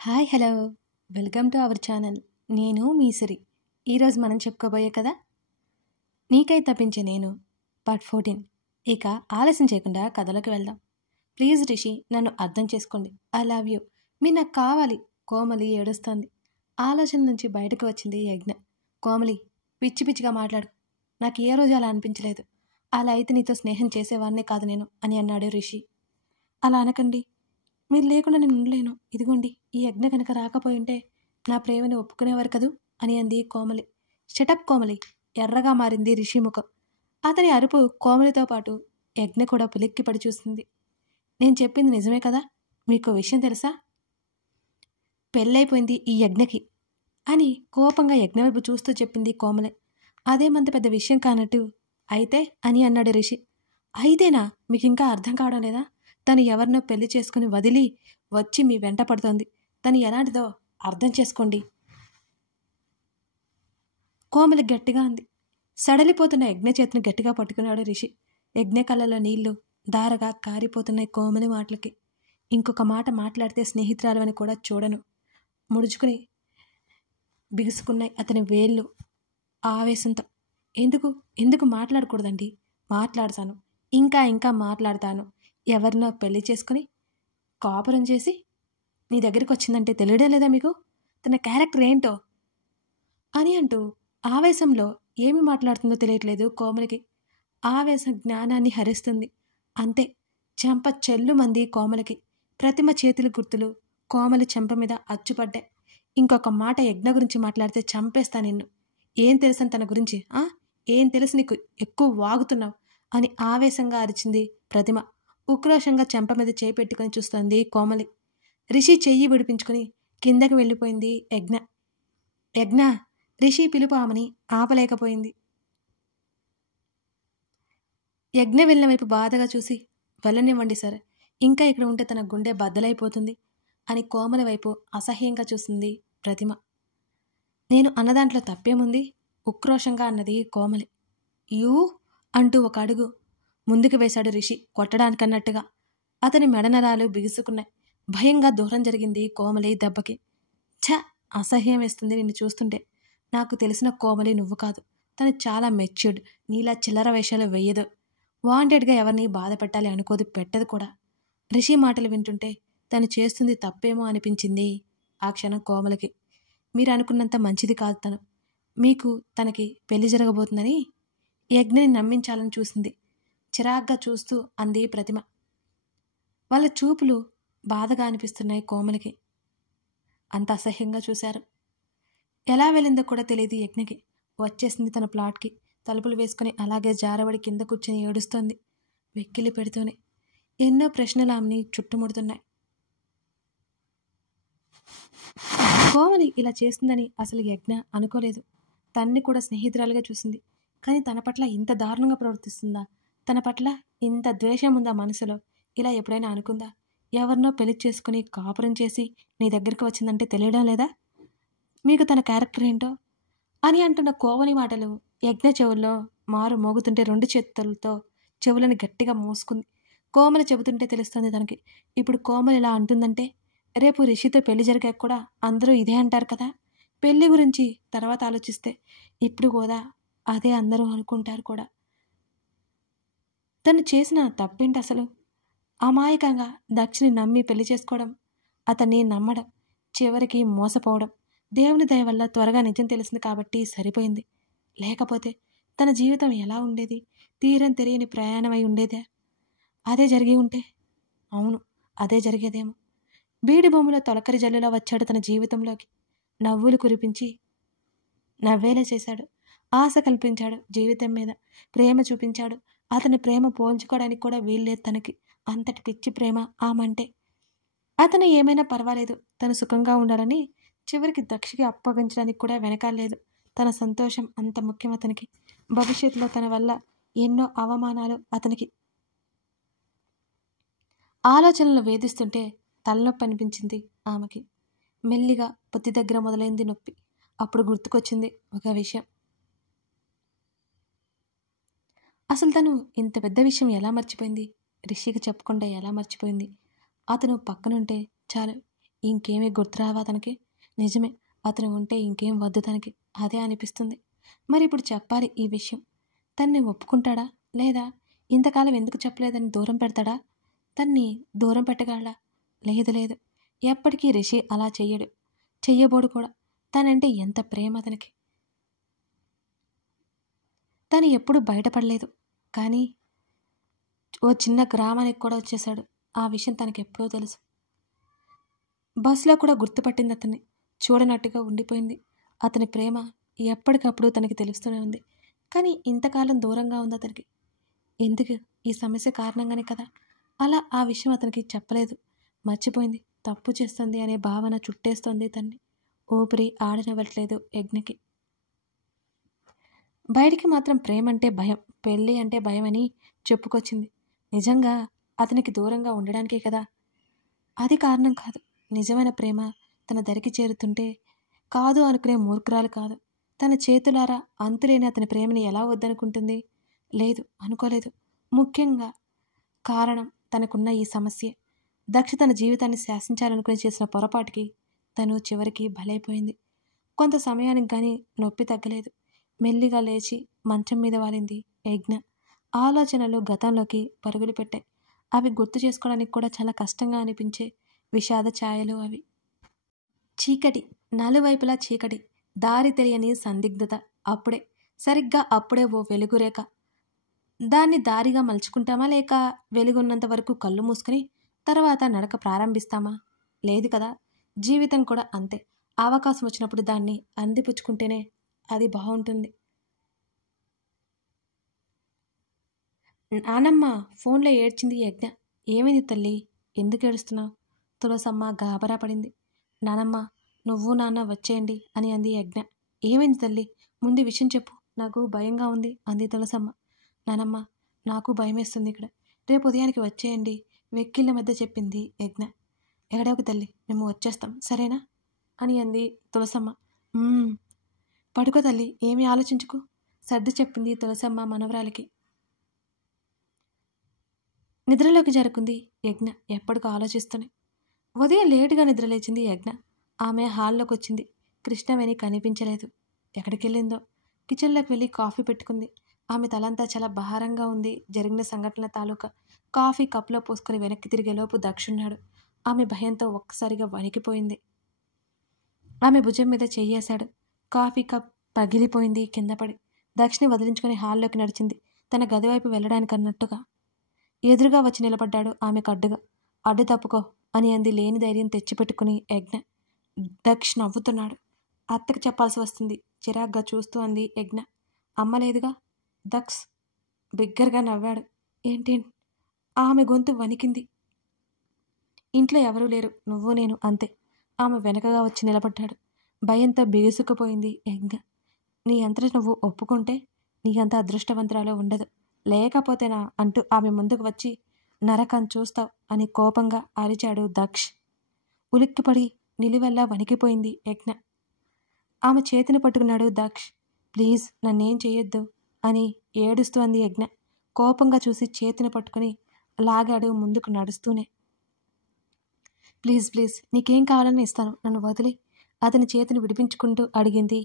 Hi hello welcome to our channel. నేను మీ సిరి. ఈరోజు మనం చెప్పుకోబోయే కదా నీకై తప్పించే నేను పార్ట్ 14. ఇక ఆలస్యం చేయకుండా కథలోకి వెళ్దాం. ప్లీజ్ రిషి, నన్ను అర్థం చేసుకోండి. I love you. మీరు నాకు కావాలి. కోమలి ఏడుస్తోంది. ఆలోచన నుంచి బయటకు వచ్చింది యజ్ఞ. కోమలి, పిచ్చి పిచ్చిగా మాట్లాడు. నాకు ఏ రోజు అలా అనిపించలేదు. అలా అయితే నీతో స్నేహం చేసేవాడినే కాదు నేను అని అన్నాడు రిషి. అలా అనకండి. మీరు లేకుండా నేను ఉండలేను. ఇదిగోండి, ఈ యజ్ఞ కనుక రాకపోయింటే నా ప్రేమని ఒప్పుకునేవారు కదూ అని అంది కోమలి. షటప్ కోమలి. ఎర్రగా మారింది రిషి ముఖం. అతని అరుపు కోమలితో పాటు యజ్ఞ కూడా పులిక్కిపడి చూస్తుంది. నేను చెప్పింది నిజమే కదా? మీకు విషయం తెలుసా? పెళ్ళైపోయింది ఈ యజ్ఞకి అని కోపంగా యజ్ఞ వైపు చూస్తూ చెప్పింది కోమలి. అదేమంత పెద్ద విషయం కానట్టు. అయితే అని అన్నాడు రిషి. అయితేనా? మీకు ఇంకా అర్థం కావడం లేదా? తను ఎవరినో పెళ్లి చేసుకుని వదిలి వచ్చి మీ వెంట పడుతోంది. తను ఎలాంటిదో అర్థం చేసుకోండి. కోమలి గట్టిగా అంది. సడలిపోతున్న యజ్ఞ చేతిని గట్టిగా పట్టుకున్నాడు రిషి. యజ్ఞ కళ్ళలో నీళ్లు దారగా కారిపోతున్నాయి కోమలి మాటలకి. ఇంకొక మాట మాట్లాడితే స్నేహితురాలు అని కూడా చూడను. ముడుచుకుని బిగుసుకున్నాయి అతని వేళ్ళు ఆవేశంతో. ఎందుకు ఎందుకు మాట్లాడకూడదండి? మాట్లాడతాను. ఇంకా ఇంకా మాట్లాడతాను. ఎవరినో పెళ్లి చేసుకుని కాపురం చేసి నీ దగ్గరికి వచ్చిందంటే తెలియడం లేదా మీకు? తన క్యారెక్టర్ ఏంటో అని అంటూ ఆవేశంలో ఏమి మాట్లాడుతుందో తెలియట్లేదు కోమలికి. ఆవేశం జ్ఞానాన్ని హరిస్తుంది. అంతే, చెంప చెల్లుమంది కోమలికి. ప్రతిమ చేతుల గుర్తులు కోమలి చెంప మీద అచ్చుపడ్డాయి. ఇంకొక మాట యజ్ఞ గురించి మాట్లాడితే చంపేస్తా నిన్ను. ఏం తెలుసని తన గురించి? ఏం తెలుసు నీకు? ఎక్కువ వాగుతున్నావు అని ఆవేశంగా అరిచింది ప్రతిమ. ఉక్రోషంగా చెంప మీద చేయి పెట్టుకుని చూస్తోంది కోమలి. రిషి చెయ్యి విడిపించుకుని కిందకి వెళ్ళిపోయింది యజ్ఞ. యజ్ఞ! రిషి పిలుపు ఆమెని ఆపలేకపోయింది. యజ్ఞ వెళ్ళిన వైపు బాధగా చూసి, వెళ్ళనివ్వండి సార్, ఇంకా ఇక్కడ ఉంటే తన గుండె బద్దలైపోతుంది అని కోమలి వైపు అసహ్యంగా చూసింది ప్రతిమ. నేను అన్నదాంట్లో తప్పేముంది? ఉక్రోషంగా అన్నది కోమలి. యూ అంటూ ఒక అడుగు ముందుకు వేశాడు రిషి కొట్టడానికన్నట్టుగా. అతని మెడనరాలు బిగుసుకున్నాయి. భయంగా దూరం జరిగింది కోమలి దెబ్బకి. ఛ! అసహ్యం వేస్తుంది నిన్ను చూస్తుంటే. నాకు తెలిసిన కోమలి నువ్వు కాదు. తను చాలా మెచ్యూర్డ్. నీలా చిల్లర వేషాలు వెయ్యదు. వాంటెడ్గా ఎవరిని బాధ పెట్టాలి అనుకోదు, పెట్టదు కూడా. రిషి మాటలు వింటుంటే తను చేస్తుంది తప్పేమో అనిపించింది ఆ క్షణం కోమలికి. మీరు అనుకున్నంత మంచిది కాదు తను. మీకు తనకి పెళ్లి జరగబోతుందని యజ్ఞని నమ్మించాలని చూసింది. చిరాగ్గా చూస్తూ అంది ప్రతిమ. వాళ్ళ చూపులు బాధగా అనిపిస్తున్నాయి కోమలికి. అంత అసహ్యంగా చూశారు. ఎలా వెళ్ళిందో కూడా తెలియదు యజ్ఞకి. వచ్చేసింది తన ప్లాట్కి. తలుపులు వేసుకుని అలాగే జారబడి కింద కూర్చొని ఏడుస్తోంది వెక్కిలి పెడుతూనే. ఎన్నో ప్రశ్నలు ఆమెని చుట్టుముడుతున్నాయి. కోమలి ఇలా చేస్తుందని అసలు యజ్ఞ అనుకోలేదు. తన్ని కూడా స్నేహితురాలుగా చూసింది. కానీ తన పట్ల ఇంత దారుణంగా ప్రవర్తిస్తుందా? తన పట్ల ఇంత ద్వేషం ఉందా మనసులో? ఇలా ఎప్పుడైనా అనుకుందా? ఎవరినో పెళ్లి చేసుకుని కాపురం చేసి నీ దగ్గరికి వచ్చిందంటే తెలియడం లేదా మీకు తన క్యారెక్టర్ ఏంటో అని అంటున్న కోమలి మాటలు యజ్ఞ చెవుల్లో మారు మోగుతుంటే రెండు చేతులతో చెవులను గట్టిగా మూసుకుంది. కోమలి చెబుతుంటే తెలుస్తుంది తనకి. ఇప్పుడు కోమలి ఇలా అంటుందంటే రేపు రిషితో పెళ్లి జరిగాక కూడా అందరూ ఇదే అంటారు కదా. పెళ్లి గురించి తర్వాత ఆలోచిస్తే ఇప్పుడు కూడా అదే అందరూ అనుకుంటారు కూడా. తను చేసిన తప్పేంటి అసలు? అమాయకంగా దక్షిని నమ్మి పెళ్లి చేసుకోవడం, అతన్ని నమ్మడం, చివరికి మోసపోవడం. దేవుని దయ వల్ల త్వరగా నిజం తెలిసింది కాబట్టి సరిపోయింది. లేకపోతే తన జీవితం ఎలా ఉండేది? తీరం తెలియని ప్రయాణమై ఉండేదే. అదే జరిగి ఉంటే? అవును, అదే జరిగేదేమో. బీడి భూమిలో తొలకరి జల్లులో వచ్చాడు తన జీవితంలోకి. నవ్వులు కురిపించి నవ్వేలా చేశాడు. ఆశ కల్పించాడు జీవితం మీద. ప్రేమ చూపించాడు. అతని ప్రేమ పోల్చుకోవడానికి కూడా వీల్లేదు తనకి. అంతటి పిచ్చి ప్రేమ ఆమంటే. అతను ఏమైనా పర్వాలేదు, తను సుఖంగా ఉండాలని చివరికి దక్షికి అప్పగించడానికి కూడా వెనకాలేదు. తన సంతోషం అంత ముఖ్యం అతనికి. భవిష్యత్తులో తన వల్ల ఎన్నో అవమానాలు అతనికి. ఆలోచనలు వేధిస్తుంటే తలనొప్పి అనిపించింది ఆమెకి. మెల్లిగా పొత్తి దగ్గర మొదలైంది నొప్పి. అప్పుడు గుర్తుకొచ్చింది ఒక విషయం. అసలు తను ఇంత పెద్ద విషయం ఎలా మర్చిపోయింది? రిషికి చెప్పకుండా ఎలా మర్చిపోయింది? అతను పక్కనుంటే చాలు ఇంకేమీ గుర్తురావా తనకి? నిజమే, అతను ఉంటే ఇంకేం వద్దు తనకి, అదే అనిపిస్తుంది. మరి ఇప్పుడు చెప్పాలి ఈ విషయం. తన్ని ఒప్పుకుంటాడా? లేదా ఇంతకాలం ఎందుకు చెప్పలేదని దూరం పెడతాడా? తన్ని దూరం పెట్టగలడా? లేదు లేదు, ఎప్పటికీ రిషి అలా చెయ్యడు, చెయ్యబోడు కూడా. తనంటే ఎంత ప్రేమ అతనికి. తను ఎప్పుడూ బయటపడలేదు, కానీ ఓ చిన్న గ్రామానికి కూడా వచ్చేశాడు. ఆ విషయం తనకెప్పుడో తెలుసు. బస్సులో కూడా గుర్తుపట్టింది అతన్ని. చూడనట్టుగా ఉండిపోయింది. అతని ప్రేమ ఎప్పటికప్పుడు తనకి తెలుస్తూనే ఉంది. కానీ ఇంతకాలం దూరంగా ఉంది అతనికి. ఎందుకు? ఈ సమస్య కారణంగానే కదా. అలా ఆ విషయం అతనికి చెప్పలేదు. మర్చిపోయింది. తప్పు చేస్తుంది అనే భావన చుట్టేస్తోంది తన్ని. ఊపిరి ఆడనివ్వట్లేదు యజ్ఞకి. బయటికి మాత్రం ప్రేమంటే భయం, పెళ్ళి అంటే భయం అని చెప్పుకొచ్చింది. నిజంగా అతనికి దూరంగా ఉండడానికే కదా. అది కారణం కాదు. నిజమైన ప్రేమ తన దరికి చేరుతుంటే కాదు అనుకునే మూర్ఖురాలు కాదు. తన చేతులారా అంతులేని అతని ప్రేమని ఎలా వద్దనుకుంటుంది? లేదు, అనుకోలేదు. ముఖ్యంగా కారణం తనకున్న ఈ సమస్య. దక్ష తన జీవితాన్ని శాసించాలనుకుని చేసిన పొరపాటుకి తను చివరికి బలైపోయింది. కొంత సమయానికి కానీ నొప్పి తగ్గలేదు. మెల్లిగా లేచి మంచం మీద వాలింది యజ్ఞ. ఆలోచనలు గతంలోకి పరుగులు పెట్టాయి. అవి గుర్తు చేసుకోవడానికి కూడా చాలా కష్టంగా అనిపించే విషాద ఛాయలు అవి. చీకటి, నలువైపులా చీకటి, దారి తెలియని సందిగ్ధత. అప్పుడే, సరిగ్గా అప్పుడే ఓ వెలుగురేఖ. దాన్ని దారిగా మలుచుకుంటామా, లేక వెలుగున్నంత వరకు కళ్ళు మూసుకుని తర్వాత నడక ప్రారంభిస్తామా? లేదు కదా. జీవితం కూడా అంతే. అవకాశం వచ్చినప్పుడు దాన్ని అందిపుచ్చుకుంటేనే అది బాగుంటుంది. నానమ్మ ఫోన్లో ఏడ్చింది యజ్ఞ. ఏమైంది తల్లి? ఎందుకు ఏడుస్తున్నావు? తులసమ్మ గాబరా పడింది. నానమ్మ, నువ్వు నాన్న వచ్చేయండి అని అంది యజ్ఞ. ఏమైంది తల్లి? ముందు విషయం చెప్పు, నాకు భయంగా ఉంది అంది తులసమ్మ. నానమ్మ, నాకు భయమేస్తుంది ఇక్కడ. రేపు ఉదయానికి వచ్చేయండి, వెక్కిళ్ళ మధ్య చెప్పింది యజ్ఞ. ఎగడవకు తల్లి, మేము వచ్చేస్తాం, సరేనా అని అంది తులసమ్మ. పడుకో తల్లి, ఏమీ ఆలోచించుకు సర్ది చెప్పింది తులసమ్మ మనవరాలికి. నిద్రలోకి జరుకుంది యజ్ఞ ఎప్పటికో ఆలోచిస్తూనే. ఉదయం లేటుగా నిద్రలేచింది యజ్ఞ. ఆమె హాల్లోకి వచ్చింది. కృష్ణవేణి కనిపించలేదు. ఎక్కడికెళ్ళిందో. కిచెన్లోకి వెళ్ళి కాఫీ పెట్టుకుంది. ఆమె తలంతా చాలా భారంగా ఉంది. జరిగిన సంఘటనల తాలూకా. కాఫీ కప్లో పోసుకొని వెనక్కి తిరిగేలోపు దక్షున్నాడు. ఆమె భయంతో ఒక్కసారిగా వణికిపోయింది. ఆమె భుజం మీద చెయ్యేశాడు. కాఫీ కప్ పగిలిపోయింది కిందపడి. దక్షిని వదిలించుకొని హాల్లోకి నడిచింది, తన గదివైపు వెళ్ళడానికన్నట్టుగా. ఎదురుగా వచ్చి నిలబడ్డాడు ఆమెకు అడ్డుగా. అడ్డు తప్పుకో అని అంది లేని ధైర్యం తెచ్చిపెట్టుకుని యజ్ఞ. దక్ష్ నవ్వుతున్నాడు. అత్తకు చెప్పాల్సి వస్తుంది చిరాగ్గా చూస్తూ అంది యజ్ఞ. అమ్మలేదుగా. దక్ష్ బిగ్గరగా నవ్వాడు. ఏంటి? ఆమె గొంతు వణికింది. ఇంట్లో ఎవరూ లేరు, నువ్వు నేను అంతే. ఆమె వెనకగా వచ్చి నిలబడ్డాడు. భయంతో బిగుసుకుపోయింది యజ్ఞ. నీ అంతట నువ్వు ఒప్పుకుంటే నీ అంత అదృష్టవంతురాలో ఉండదు, లేకపోతేనా అంటూ ఆమె ముందుకు వచ్చి నరకం చూస్తావు అని కోపంగా అరిచాడు దక్ష్. ఉలిక్కిపడి నిలువెల్లా వణికిపోయింది యజ్ఞ. ఆమె చేతిని పట్టుకున్నాడు దక్ష్. ప్లీజ్ నన్నేం చేయొద్దు అని ఏడుస్తూ అంది యజ్ఞ. కోపంగా చూసి చేతిని పట్టుకుని లాగాడు ముందుకు నడుస్తూనే. ప్లీజ్ ప్లీజ్, నీకేం కావాలని ఇస్తాను, నన్ను వదిలి అతని చేతిని విడిపించుకుంటూ అడిగింది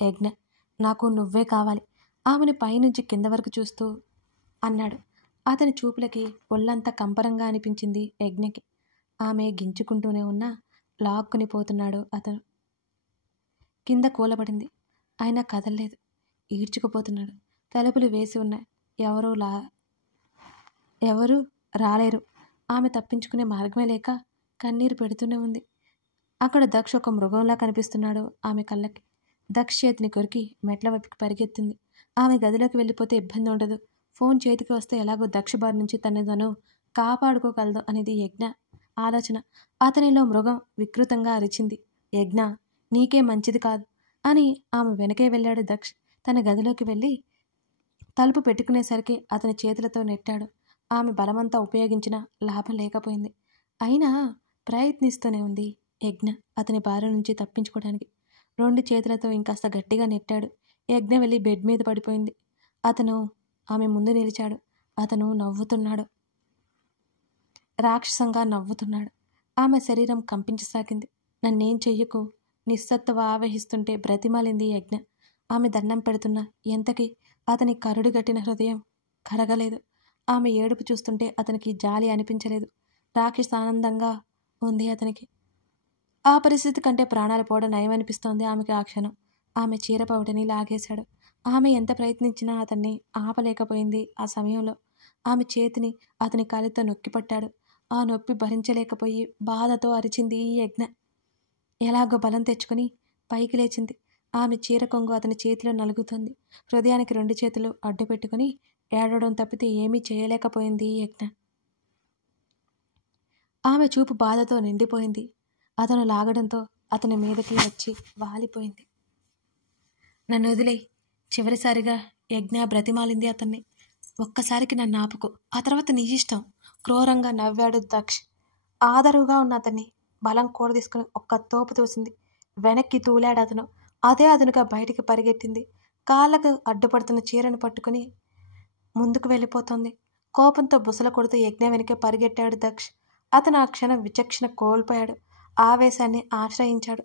యజ్ఞ. నాకు నువ్వే కావాలి, ఆమెను పైనుంచి కింద వరకు చూస్తూ అన్నాడు. అతని చూపులకి ఒళ్ళంతా కంపరంగా అనిపించింది యజ్ఞకి. ఆమె గించుకుంటూనే ఉన్నా లాక్కుని పోతున్నాడు అతను. కింద కూలబడింది, అయినా కదల్లేదు. ఈడ్చుకుపోతున్నాడు. తలుపులు వేసి ఉన్నాయి. ఎవరూ రాలేరు. ఆమె తప్పించుకునే మార్గమే లేక కన్నీరు పెడుతూనే ఉంది. అక్కడ దక్ష్ ఒక మృగంలా కనిపిస్తున్నాడు ఆమె కళ్ళకి. దక్ష్ చేతిని కొరికి మెట్ల వైపుకి పరిగెత్తింది. ఆమె గదిలోకి వెళ్ళిపోతే ఇబ్బంది ఉండదు. ఫోన్ చేతికి వస్తే ఎలాగో దక్ష్ బారి నుంచి తను కాపాడుకోగలదు అనేది యజ్ఞ ఆలోచన. అతనిలో మృగం వికృతంగా అరిచింది. యజ్ఞ, నీకే మంచిది కాదు అని ఆమె వెనకే వెళ్ళాడు దక్ష్. తన గదిలోకి వెళ్ళి తలుపు పెట్టుకునేసరికి అతని చేతులతో నెట్టాడు. ఆమె బలమంతా ఉపయోగించినా లాభం లేకపోయింది. అయినా ప్రయత్నిస్తూనే ఉంది యజ్ఞ అతని బారి నుంచి తప్పించుకోవడానికి. 2 చేతులతో ఇంకాస్త గట్టిగా నెట్టాడు. యజ్ఞ వెళ్ళి బెడ్ మీద పడిపోయింది. అతను ఆమె ముందు నిలిచాడు. అతను నవ్వుతున్నాడు, రాక్షసంగా నవ్వుతున్నాడు. ఆమె శరీరం కంపించసాగింది. నన్నేం చెయ్యకు, నిస్సత్తువ ఆవహిస్తుంటే బ్రతిమాలింది యజ్ఞ. ఆమె దండం పెడుతున్నా ఎంతకీ అతని కరుడుగట్టిన హృదయం కరగలేదు. ఆమె ఏడుపు చూస్తుంటే అతనికి జాలి అనిపించలేదు. రాక్షసానందంగా ఉంది అతనికి. ఆ పరిస్థితి కంటే ప్రాణాలు పోవడం నయమనిపిస్తోంది ఆమెకి ఆ క్షణం. ఆమె చీరపౌటిని లాగేశాడు. ఆమె ఎంత ప్రయత్నించినా అతన్ని ఆపలేకపోయింది. ఆ సమయంలో ఆమె చేతిని అతని కాలితో నొక్కిపట్టాడు. ఆ నొప్పి భరించలేకపోయి బాధతో అరిచింది ఈ యజ్ఞ. ఎలాగో బలం తెచ్చుకుని పైకి లేచింది. ఆమె చీర కొంగు అతని చేతిలో నలుగుతోంది. హృదయానికి 2 చేతులు అడ్డు పెట్టుకుని ఏడవడం తప్పితే ఏమీ చేయలేకపోయింది యజ్ఞ. ఆమె చూపు బాధతో నిండిపోయింది. అతను లాగడంతో అతని మీదకి వచ్చి వాలిపోయింది. నన్ను వదిలేయ్, చివరిసారిగా యజ్ఞ బ్రతిమాలింది అతన్ని. ఒక్కసారికి నన్ను ఆపుకో, ఆ తర్వాత నీ ఇష్టం. క్రూరంగా నవ్వాడు దక్ష్. ఆదరువుగా ఉన్న అతన్ని బలం కూడ తీసుకుని ఒక్క తోపు తోసింది. వెనక్కి తూలాడు అతను. అదే అదునుగా బయటికి పరిగెట్టింది. కాళ్ళకు అడ్డుపడుతున్న చీరను పట్టుకుని ముందుకు వెళ్ళిపోతోంది. కోపంతో బుసలు కొడుతూ యజ్ఞ వెనకే పరిగెట్టాడు దక్ష్. అతను ఆ క్షణం విచక్షణ కోల్పోయాడు. ఆవేశాన్ని ఆశ్రయించాడు.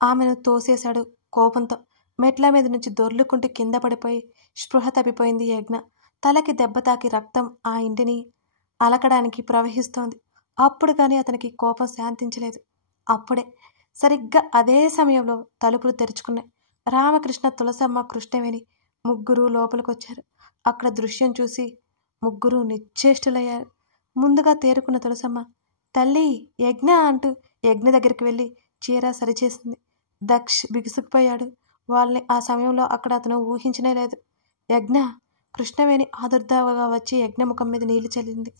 ఆమెను తోసేశాడు కోపంతో. మెట్ల మీద నుంచి దొర్లుకుంటూ కింద పడిపోయి స్పృహ తప్పిపోయింది యజ్ఞ. తలకి దెబ్బ తాకి రక్తం ఆ ఇంటిని అలకడానికి ప్రవహిస్తోంది. అప్పుడు కానీ అతనికి కోపం శాంతించలేదు. అప్పుడే సరిగ్గా అదే సమయంలో తలుపులు తెరుచుకున్నాయి. రామకృష్ణ, తులసమ్మ, కృష్ణవేణి ముగ్గురు లోపలికొచ్చారు. అక్కడ దృశ్యం చూసి ముగ్గురు నిశ్చేష్టులయ్యారు. ముందుగా తేరుకున్న తులసమ్మ, తల్లి యజ్ఞ అంటూ యజ్ఞ దగ్గరికి వెళ్ళి చీర సరిచేసింది. దక్ష్ బిగుసుకుపోయాడు. వాళ్ళని ఆ సమయంలో అక్కడ అతను ఊహించనే లేదు. యజ్ఞ, కృష్ణవేణి ఆదుర్దావగా వచ్చి యజ్ఞ ముఖం మీద నీళ్లు చల్లింది.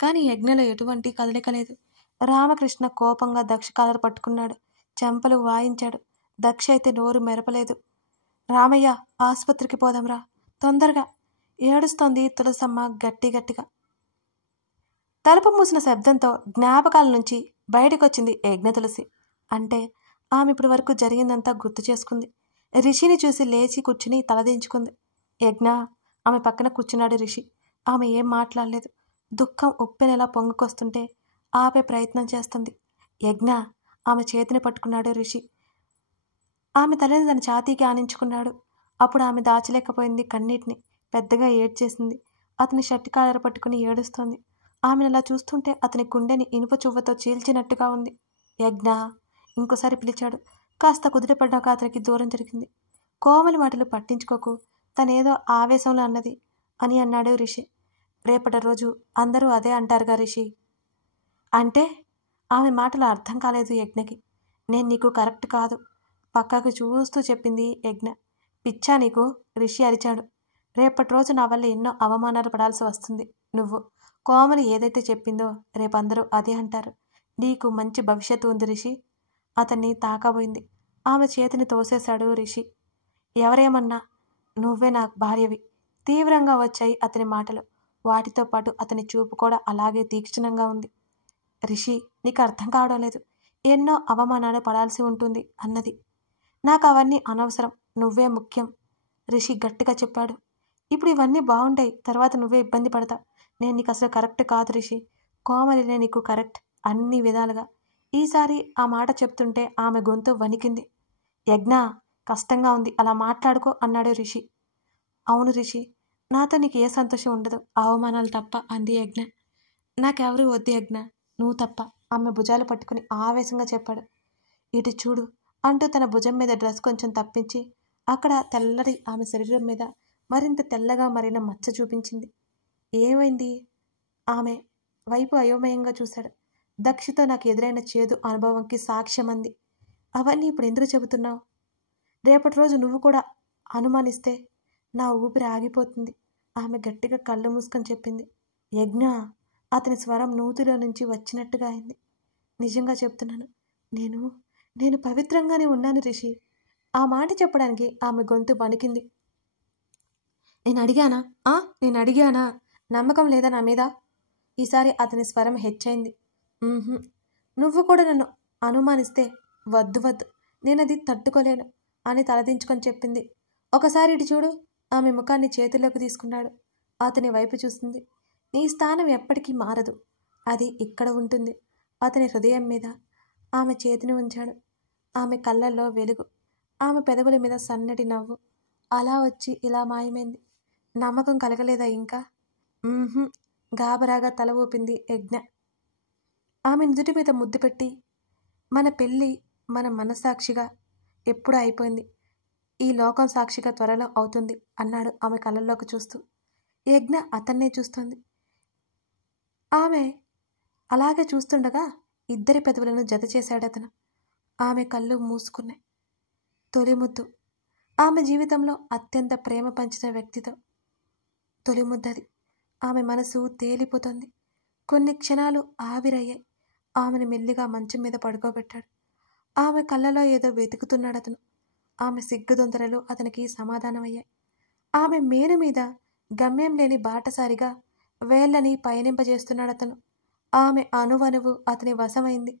కానీ యజ్ఞలో ఎటువంటి కదలిక లేదు. రామకృష్ణ కోపంగా దక్ష కాలర్ పట్టుకున్నాడు. చెంపలు వాయించాడు. దక్ష అయితే నోరు మెరపలేదు. రామయ్య, ఆసుపత్రికి పోదాంరా, తొందరగా, ఏడుస్తోంది తులసమ్మ గట్టిగా. తలుపు మూసిన శబ్దంతో జ్ఞాపకాల నుంచి బయటకొచ్చింది యజ్ఞ తులసి. అంటే ఆమె ఇప్పటి వరకు జరిగిందంతా గుర్తు చేసుకుంది. రిషిని చూసి లేచి కూర్చుని తలదించుకుంది. యజ్ఞ, ఆమె పక్కన కూర్చున్నాడు రిషి. ఆమె ఏం మాట్లాడలేదు. దుఃఖం ఉప్పెనెలా పొంగుకొస్తుంటే ఆపే ప్రయత్నం చేస్తుంది. యజ్ఞ, ఆమె చేతిని పట్టుకున్నాడు రిషి. ఆమె తలని తన ఛాతీకి ఆనించుకున్నాడు. అప్పుడు ఆమె దాచలేకపోయింది కన్నీటిని. పెద్దగా ఏడ్చేసింది. అతని షర్ట్ కాలర్ పట్టుకుని ఏడుస్తోంది. ఆమెను అలా చూస్తుంటే అతని గుండెని ఇనుప చువ్వతో చీల్చినట్టుగా ఉంది. యజ్ఞ ఇంకోసారి పిలిచాడు. కాస్త కుదిరిపడ్డాక అతనికి దూరం జరిగింది. కోమలి మాటలు పట్టించుకోకు, తనేదో ఆవేశంలో అన్నది అని అన్నాడు రిషి. రేపటి రోజు అందరూ అదే అంటారుగా రిషి. అంటే ఆమె మాటలు అర్థం కాలేదు యజ్ఞకి. నేను నీకు కరెక్ట్ కాదు, పక్కకు చూస్తూ చెప్పింది యజ్ఞ. పిచ్చా నీకు, రిషి అరిచాడు. రేపటి రోజు నా వల్ల ఎన్నో అవమానాలు పడాల్సి వస్తుంది. నువ్వు కోమలి ఏదైతే చెప్పిందో రేపందరూ అదే అంటారు. నీకు మంచి భవిష్యత్తు ఉంది రిషి. అతన్ని తాకబోయింది. ఆమె చేతిని తోసేశాడు రిషి. ఎవరేమన్నా నువ్వే నా భార్యవి. తీవ్రంగా వచ్చాయి అతని మాటలు. వాటితో పాటు అతని చూపు కూడా అలాగే తీక్షణంగా ఉంది. రిషి, నీకు అర్థం కావడం లేదు. ఎన్నో అవమానాలు పడాల్సి ఉంటుంది అన్నది. నాకు అవన్నీ అనవసరం, నువ్వే ముఖ్యం, రిషి గట్టిగా చెప్పాడు. ఇప్పుడు ఇవన్నీ బాగుంటాయి, తర్వాత నువ్వే ఇబ్బంది పడతావు. నేను నీకు అసలు కరెక్ట్ కాదు రిషి. కోమలినే నీకు కరెక్ట్ అన్ని విధాలుగా. ఈసారి ఆ మాట చెప్తుంటే ఆమె గొంతు వణికింది. యజ్ఞ, కష్టంగా ఉంది, అలా మాట్లాడుకో అన్నాడు రిషి. అవును రిషి, నాతో నీకు ఏ సంతోషం ఉండదు, అవమానాలు తప్ప అంది యజ్ఞ. నాకెవరూ వద్దు యజ్ఞ, నువ్వు తప్ప, ఆమె భుజాలు పట్టుకుని ఆవేశంగా చెప్పాడు. ఇటు చూడు అంటూ తన భుజం మీద డ్రెస్ కొంచెం తప్పించి అక్కడ తెల్లటి ఆమె శరీరం మీద మరింత తెల్లగా మరిన మచ్చ చూపించింది. ఏమైంది? ఆమె వైపు అయోమయంగా చూశాడు. దక్షితో నాకు ఎదురైన చేదు అనుభవంకి సాక్ష్యమంది. అవన్నీ ఇప్పుడు ఎందుకు చెబుతున్నావు? రేపటి రోజు నువ్వు కూడా అనుమానిస్తే నా ఊపిరి ఆగిపోతుంది, ఆమె గట్టిగా కళ్ళు మూసుకొని చెప్పింది. యజ్ఞ, అతని స్వరం నూతిలో నుంచి వచ్చినట్టుగా అయింది. నిజంగా చెప్తున్నాను, నేను పవిత్రంగానే ఉన్నాను రిషి. ఆ మాట చెప్పడానికి ఆమె గొంతు వణికింది. నేను అడిగానా? నమ్మకం లేదా నా మీద? ఈసారి అతని స్వరం హెచ్చైంది. నువ్వు కూడా నన్ను అనుమానిస్తే వద్దు, నేనది తట్టుకోలేను అని తలదించుకొని చెప్పింది. ఒకసారి ఇటు చూడు. ఆమె ముఖాన్ని చేతిలోకి తీసుకున్నాడు. అతని వైపు చూస్తుంది. నీ స్థానం ఎప్పటికీ మారదు, అది ఇక్కడ ఉంటుంది. అతని హృదయం మీద ఆమె చేతిని ఉంచాడు. ఆమె కళ్ళల్లో వెలుగు, ఆమె పెదవుల మీద సన్నటి నవ్వు అలా వచ్చి ఇలా మాయమైంది. నమ్మకం కలగలేదా ఇంకా? గాబరాగా తల ఊపింది యజ్ఞ. ఆమె నుదుటి మీద ముద్దు పెట్టి, మన పెళ్ళి మన మనస్సాక్షిగా ఎప్పుడూ అయిపోయింది, ఈ లోకం సాక్షిగా త్వరలో అవుతుంది అన్నాడు ఆమె కళ్ళల్లోకి చూస్తూ. యజ్ఞ అతన్నే చూస్తోంది. ఆమె అలాగే చూస్తుండగా ఇద్దరి పెదవులను జత చేశాడతను. ఆమె కళ్ళు మూసుకున్నాయి. తొలి ముద్దు, ఆమె జీవితంలో అత్యంత ప్రేమ పంచిన వ్యక్తితో తొలి ముద్దది. ఆమె మనసు తేలిపోతుంది. కొన్ని క్షణాలు ఆవిరయ్యాయి. ఆమెను మెల్లిగా మంచం మీద పడుకోబెట్టాడు. ఆమె కళ్ళలో ఏదో వెతుకుతున్నాడతను. ఆమె సిగ్గుదొంతరలు అతనికి సమాధానమయ్యాయి. ఆమె మేను మీద గమ్యం లేని బాటసారిగా వేళ్ళని పయనింపజేస్తున్నాడతను. ఆమె అణువణువు అతని వశమైంది.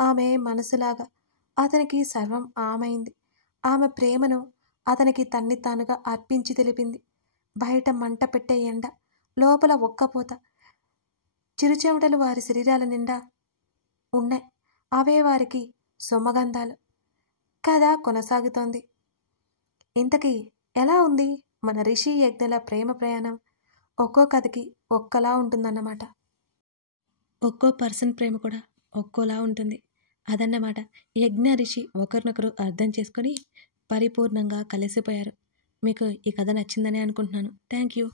ఆమె మనసులాగా అతనికి సర్వం ఆమైంది. ఆమె ప్రేమను అతనికి తన్ని తానుగా అర్పించి తెలిపింది. బయట మంట పెట్టే ఎండ, లోపల ఒక్కపోత, చిరుచెమటలు వారి శరీరాల నిండా ఉన్నాయి. అవే వారికి సొమ్మగంధాలు. కథ కొనసాగుతోంది. ఇంతకీ ఎలా ఉంది మన రిషి యజ్ఞల ప్రేమ ప్రయాణం? ఒక్కో కథకి ఒక్కలా ఉంటుందన్నమాట. ఒక్కో పర్సన్ ప్రేమ కూడా ఒక్కోలా ఉంటుంది. అదన్నమాట. యజ్ఞ రిషి ఒకరినొకరు అర్థం చేసుకొని పరిపూర్ణంగా కలిసిపోయారు. మీకు ఈ కథ నచ్చిందని అనుకుంటున్నాను. Thank you.